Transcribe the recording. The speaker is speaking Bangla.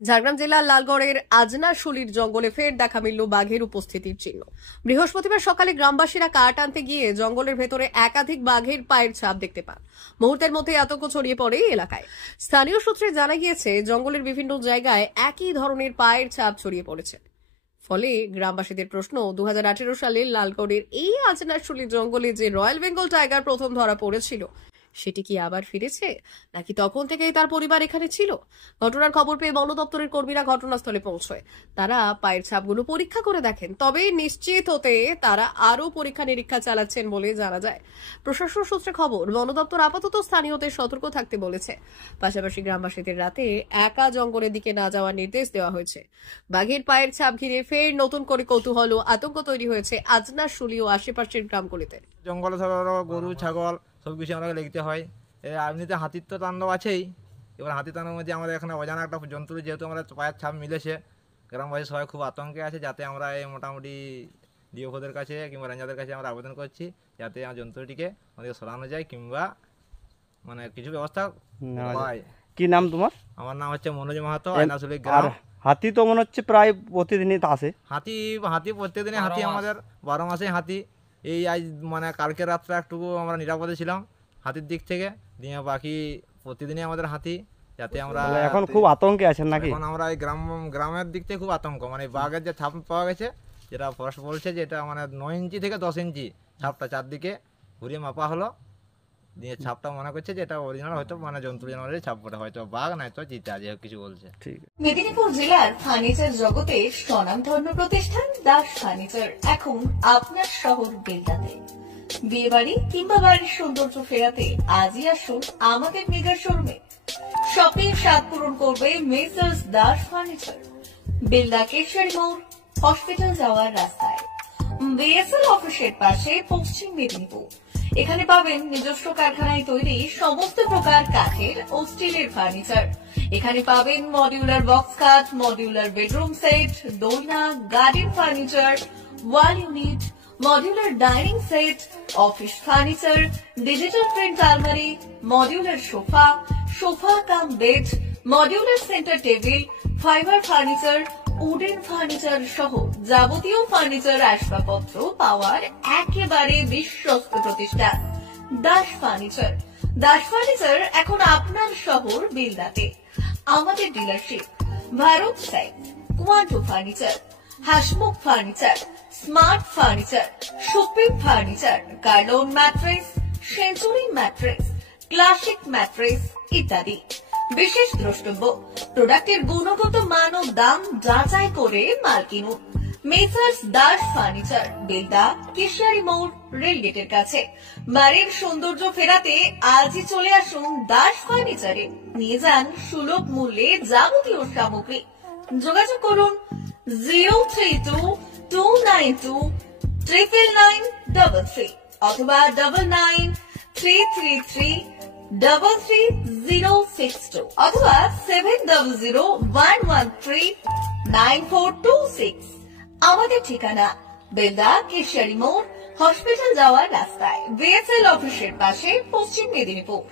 ঝাড়গ্রাম জেলার লালগড়ের আজনাশুলির জঙ্গলে ফের দেখা মিলল বাঘের উপস্থিতির চিহ্ন। বৃহস্পতিবার সকালে গ্রামবাসীরা কাঠ আনতে গিয়ে জঙ্গলের ভেতরে একাধিক বাঘের পায়ের ছাপ দেখতে পান। মুহূর্তের মধ্যে আতঙ্ক ছড়িয়ে পড়ে এলাকায়। স্থানীয় সূত্রে জানা গিয়েছে, জঙ্গলের বিভিন্ন জায়গায় একই ধরনের পায়ের ছাপ ছড়িয়ে পড়েছে। ফলে গ্রামবাসীদের প্রশ্ন, 2018 সালে লালগড়ের এই আজনাশুলির জঙ্গলে যে রয়্যাল বেঙ্গল টাইগার প্রথম ধরা পড়েছিল, সেটি কি আবার ফিরেছে, নাকি তখন থেকেই তার পরিবার এখানে ছিল? ঘটনার খবর পেয়ে বন দপ্তরের কর্মীরা ঘটনাস্থলে পৌঁছয়। তারা পায়ের ছাপগুলো পরীক্ষা করে দেখেন, তবে নিশ্চিত হতে তারা আরো পরীক্ষা নিরীক্ষা চালাচ্ছেন বলে জানা যায়। প্রশাসন সূত্রে খবর, বন দপ্তর আপাতত স্থানীয়দের সতর্ক থাকতে বলেছে। পাশাপাশি গ্রামবাসীদের রাতে একা জঙ্গলের দিকে না যাওয়ার নির্দেশ দেওয়া হয়েছে। বাঘের পায়ের ছাপ ঘিরে ফের নতুন করে কৌতূহল ও আতঙ্ক তৈরি হয়েছে আজনাশুলি ও আশেপাশের গ্রামগুলিতে। জঙ্গলে গরু ছাগল সবকিছু আমরা লিখতে হয়। এমনিতে হাতির তো তাণ্ডব আছেই। এবার হাতি তাণ্ডবের মধ্যে আমাদের এখানে অজানা একটা জন্তু, যেহেতু আমরা পায়ের ছাপ মিলেছে, গ্রামবাসী সবাই খুব আতঙ্কে আছে। যাতে আমরা এই মোটামুটি ডিওদের কাছে কিংবা রেঞ্জারদের কাছে আমরা আবেদন করছি, যাতে আমার জন্তুটিকে আমাদের সরানো যায় কিংবা মানে কিছু ব্যবস্থা হয়। কি নাম তোমার? আমার নাম হচ্ছে মনোজ মাহাতো, আজনাশুলি গ্রাম। হাতি তো মনে হচ্ছে প্রায় প্রতিদিনই আসে। হাতি প্রত্যেকদিনই হাতি আমাদের 12 মাসে হাতি। এই আজ মানে কালকে রাত্রে একটুকু আমরা নিরাপদে ছিলাম হাতির দিক থেকে, দিয়ে বাকি প্রতিদিনই আমাদের হাতি। যাতে আমরা এখন খুব আতঙ্কে আছেন নাকি? এখন আমরা এই গ্রামের দিক থেকে খুব আতঙ্ক, মানে বাঘের যে ছাপ পাওয়া গেছে, যেটা ফরেস্ট বলছে যে এটা মানে 9 ইঞ্চি থেকে 10 ইঞ্চি ছাপটা চারদিকে ঘুরিয়ে মাপা হলো, দিয়ে ছাপটা মনে করছে যে এটা অরিজিনাল, হয়তো মানে জন্তু জানোয়ারের ছাপ, হয়তো বাঘ নয়তো চিতা, যে কিছু বলছে। মেদিনীপুর জেলার ফার্নিচার জগতে স্বনামধন্য প্রতিষ্ঠান দাস ফার্নিচার এখন আপনার শহর বেলদাতে। বিয়ে বাড়ি কিংবা বাড়ির সৌন্দর্য ফেরাতে আজই আসুন আমাদের মেগা শোরুমে। শপিং স্বাদ পূরণ করবে মেসার্স দাস ফার্নিচার, বেলদা কেশরী মোড়, হসপিটাল যাওয়ার রাস্তায়, বিএসএল অফিসের পাশে, পশ্চিম মেদিনীপুর। এখানে পাবেন নিজস্ব কারখানায় তৈরি সমস্ত প্রকার কাঠের ও স্টিলের ফার্নিচার। এখানে পাবেন modular box cot, modular bedroom set, দোলনা, garden furniture, wall unit, modular dining set, office furniture, digital print আলমারি, modular sofa, sofa cum bed, modular centre table, fibre furniture, wooden furniture সহ যাবতীয় ফার্নিচার আসবাবপত্র পাওয়ার একেবারে বিশ্বস্ত প্রতিষ্ঠান দাস ফার্নিচার। দাস ফার্নিচার এখন আপনার শহর বেলদাতে। আমাদের dealership Bharat side, Quanto furniture, Hasmukh furniture, smart furniture, supreme furniture, Kurlon mattress, century mattress, classic mattress ইত্যাদি। বিশেষ দ্রষ্টব্য, প্রোডাক্টের গুণগত মান ও দাম যাচাই করে মাল কিনুন। মেসার্স দাস ফার্নিচার, বেলদা কেশিয়ারি মোড়, রেলগেটের কাছে। বাড়ির সৌন্দর্য ফেরাতে আজই চলে আসুন দাস ফার্নিচারে, নিয়ে যান সুলভ মূল্যে যাবতীয় সামগ্রী। যোগাযোগ করুন 03229299933 অথবা 9933333062 অথবা 7001139426। আমাদের ঠিকানা বেলদা কেশিয়ারি মোড়, হসপিটাল যাওয়ার রাস্তায়, বিএসএল অফিসের পাশে, পশ্চিম মেদিনীপুর।